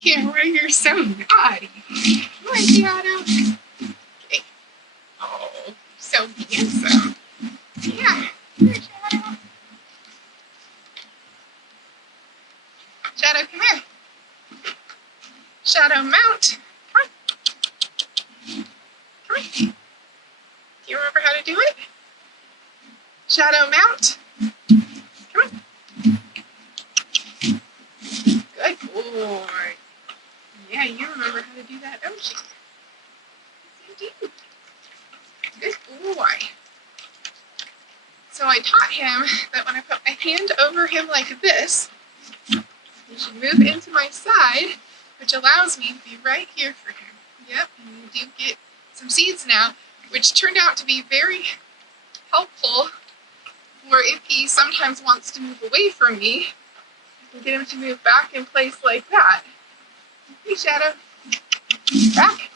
Camera, you're so naughty. Come on, Shadow. Okay. Oh, so handsome. Yeah. Here, Shadow. Shadow, come here. Shadow, mount. Come on. Come on. Do you remember how to do it? Shadow, mount. Come on. Good boy. Yeah, you remember how to do that, don't you? Yes, you do. Good boy. So I taught him that when I put my hand over him like this, he should move into my side, which allows me to be right here for him. Yep, and you do get some seeds now, which turned out to be very helpful for if he sometimes wants to move away from me. I can get him to move back in place like that. Hey, Shadow. Back.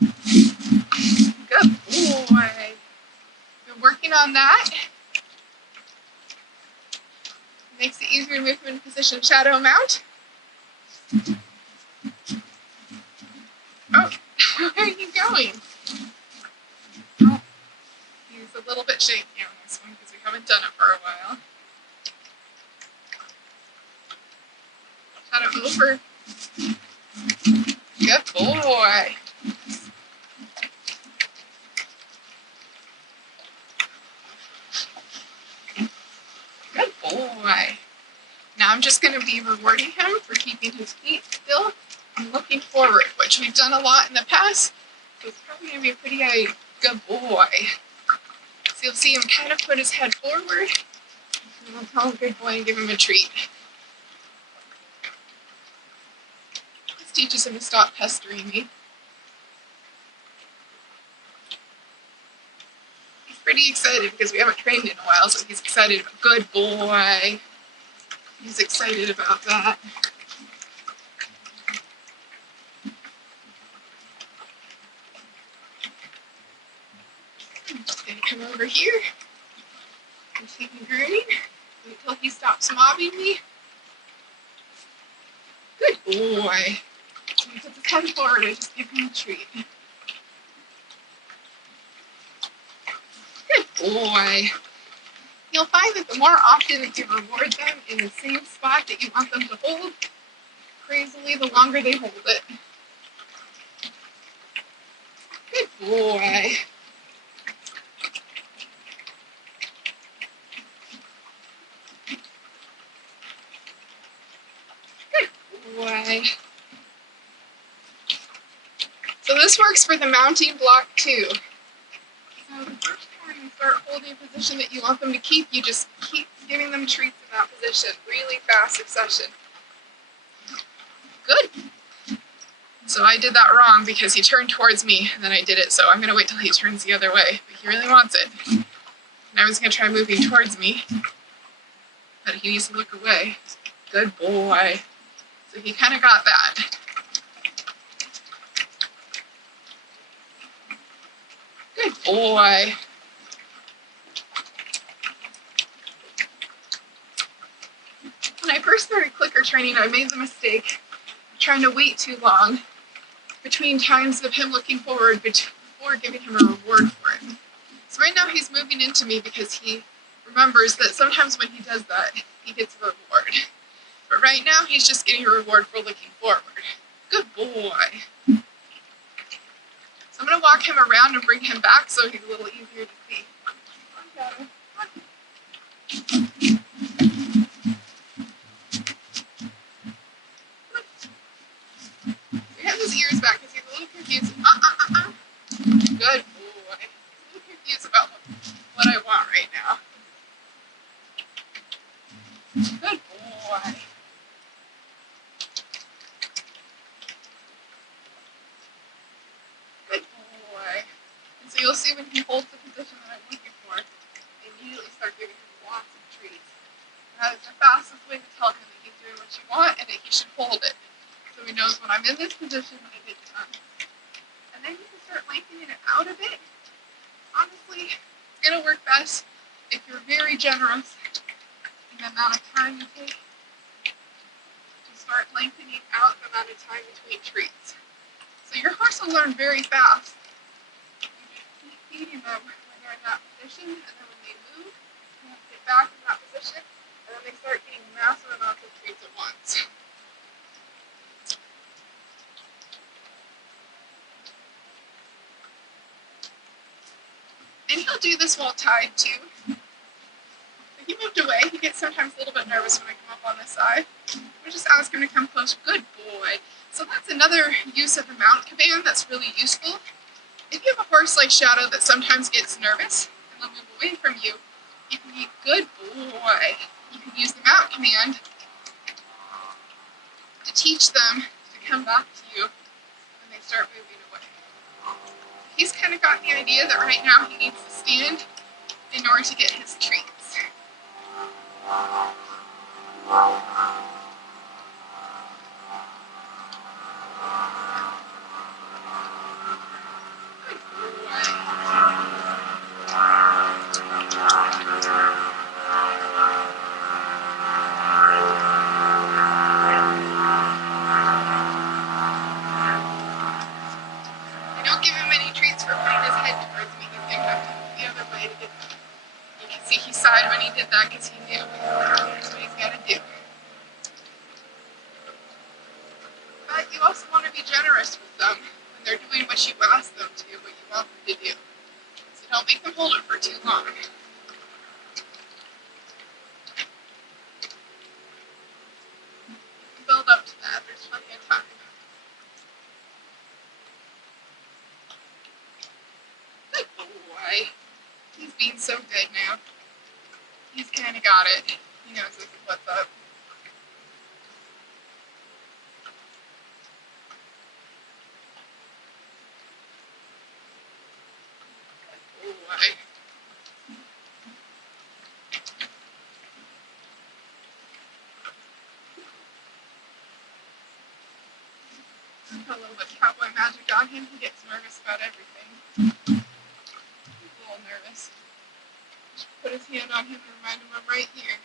Good boy. Been working on that. Makes it easier to move him into position. Shadow, mount. Oh, where are you going? Oh, he's a little bit shaky on this one because we haven't done it for a while. Shadow, over. Good boy. Good boy. Now I'm just going to be rewarding him for keeping his feet still and looking forward, which we've done a lot in the past. So it's probably going to be a pretty good boy. So you'll see him kind of put his head forward, and I'll tell him good boy and give him a treat. This teaches him to stop pestering me. He's pretty excited because we haven't trained in a while, so he's excited. Good boy. He's excited about that. I'm just going to come over here. Continue grooming. Wait till he stops mobbing me. Good boy. When he puts his head forward, I just give him a treat. Good boy. You'll find that the more often that you reward them in the same spot that you want them to hold, crazily, the longer they hold it. Good boy. Good boy. So this works for the mounting block too. So the first time you start holding a position that you want them to keep, you just keep giving them treats in that position. Really fast succession. Good. So I did that wrong because he turned towards me and then I did it. So I'm going to wait till he turns the other way. But he really wants it. And I was going to try moving towards me. But he needs to look away. Good boy. So he kind of got that. Good boy. When I first started clicker training, I made the mistake of trying to wait too long between times of him looking forward before giving him a reward for it. So right now he's moving into me because he remembers that sometimes when he does that, he gets a reward. But right now he's just getting a reward for looking forward. Good boy. So I'm going to walk him around and bring him back so he's a little easier to see. Come on, Shadow. Come on. We have his ears back because he's a little confused. Good boy. He's a little confused about what I want right now. Good boy. Good boy. And so you'll see when he holds the position that I'm looking for, I immediately start giving him lots of treats. That is the fastest way to tell him that he's doing what you want and that he should hold it. So he knows when I'm in this position, I get done. And then you can start lengthening it out a bit. Honestly, it's going to work best if you're very generous in the amount of time you take to start start lengthening out the amount of time between treats. So your horse will learn very fast. You just keep feeding them when they're in that position, and then when they move, you have to get back in that position, and then they start getting massive amounts of treats at once. And he'll do this while tied too. So he moved away. He gets sometimes a little bit nervous when I come up on this side. We just ask him to come close. Good boy. So that's another use of the mount command that's really useful. If you have a horse like Shadow that sometimes gets nervous and they'll move away from you, you can be good boy. You can use the mount command to teach them to come back to you when they start moving away. He's kind of got the idea that right now he needs to stand in order to get his treats. I don't give him any treats for putting his head towards me. He's going to have to move the other way to get them. You can see he sighed when he did that because he knew. That's what he's got to do. But you also want to be generous with them when they're doing what you ask them to, what you want them to do. So don't make them hold it for too long. Build up to that. There's plenty of time. Good boy. He's being so good now. He's kind of got it. He knows this is what's up. Good boy. Put a little bit of cowboy magic on him. He gets nervous about everything. He's a little nervous. Just put his hand on him and remind him I'm right here.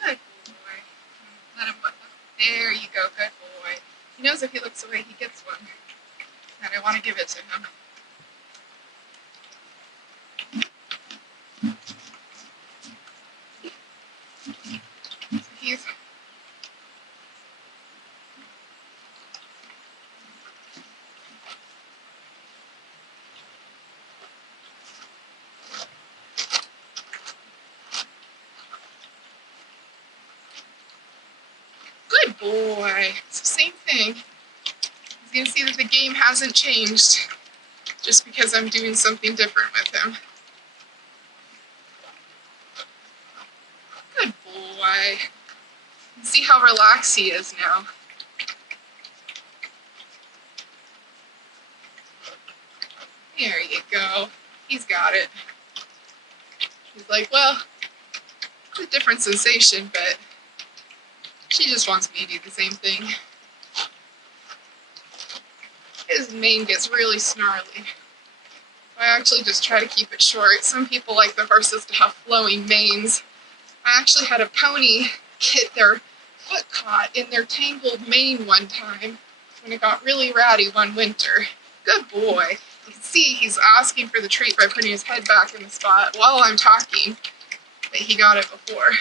Good boy. Let him look. There you go. Good boy. He knows if he looks away, he gets one. And I want to give it to him. He's good boy. It's the same thing. He's going to see that the game hasn't changed just because I'm doing something different with him. Good boy. You see how relaxed he is now. There you go. He's got it. He's like, well, it's a different sensation, but she just wants me to do the same thing. His mane gets really snarly. I actually just try to keep it short. Some people like the horses to have flowing manes. I actually had a pony get their foot caught in their tangled mane one time when it got really ratty one winter. Good boy. You can see he's asking for the treat by putting his head back in the spot while I'm talking, but he got it before.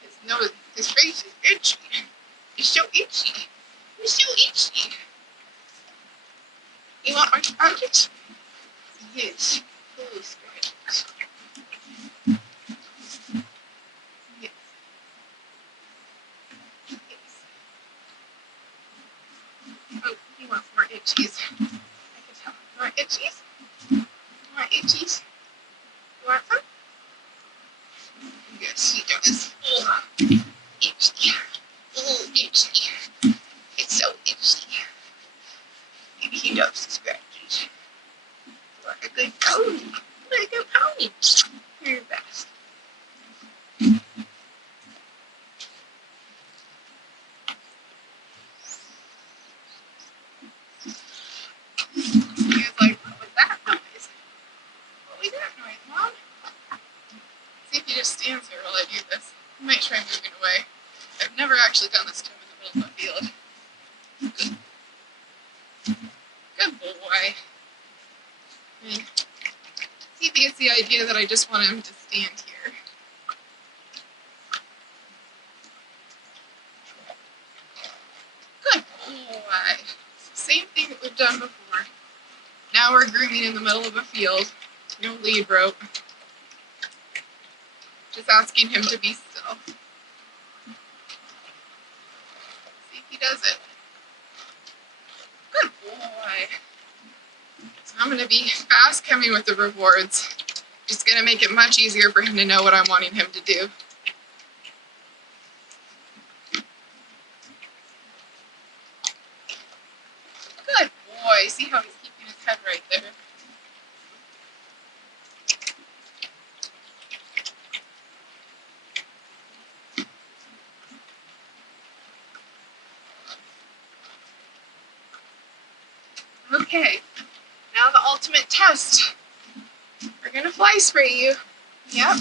His nose, his face is itchy. It's so itchy. It's so itchy. You want my scratches? Yes. Oh, scratches. Yes. Yes. Oh, he wants more itchies. I can tell. More itchies? More itchies? You want some? Yes, he does. Oh, itchy. Oh, itchy. It's so itchy. Maybe he loves the scratches. What a good pony. What a good pony. You're the best. actually done this to him in the middle of a field. Good boy. See if he gets the idea that I just want him to stand here. Good boy. Same thing that we've done before. Now we're grooming in the middle of a field. No lead rope. Just asking him to be still. See if he does it. Good boy. So I'm going to be fast coming with the rewards. Just going to make it much easier for him to know what I'm wanting him to do. Good boy. See how he's keeping his head right there. Okay, now the ultimate test. We're gonna fly spray you. Yep.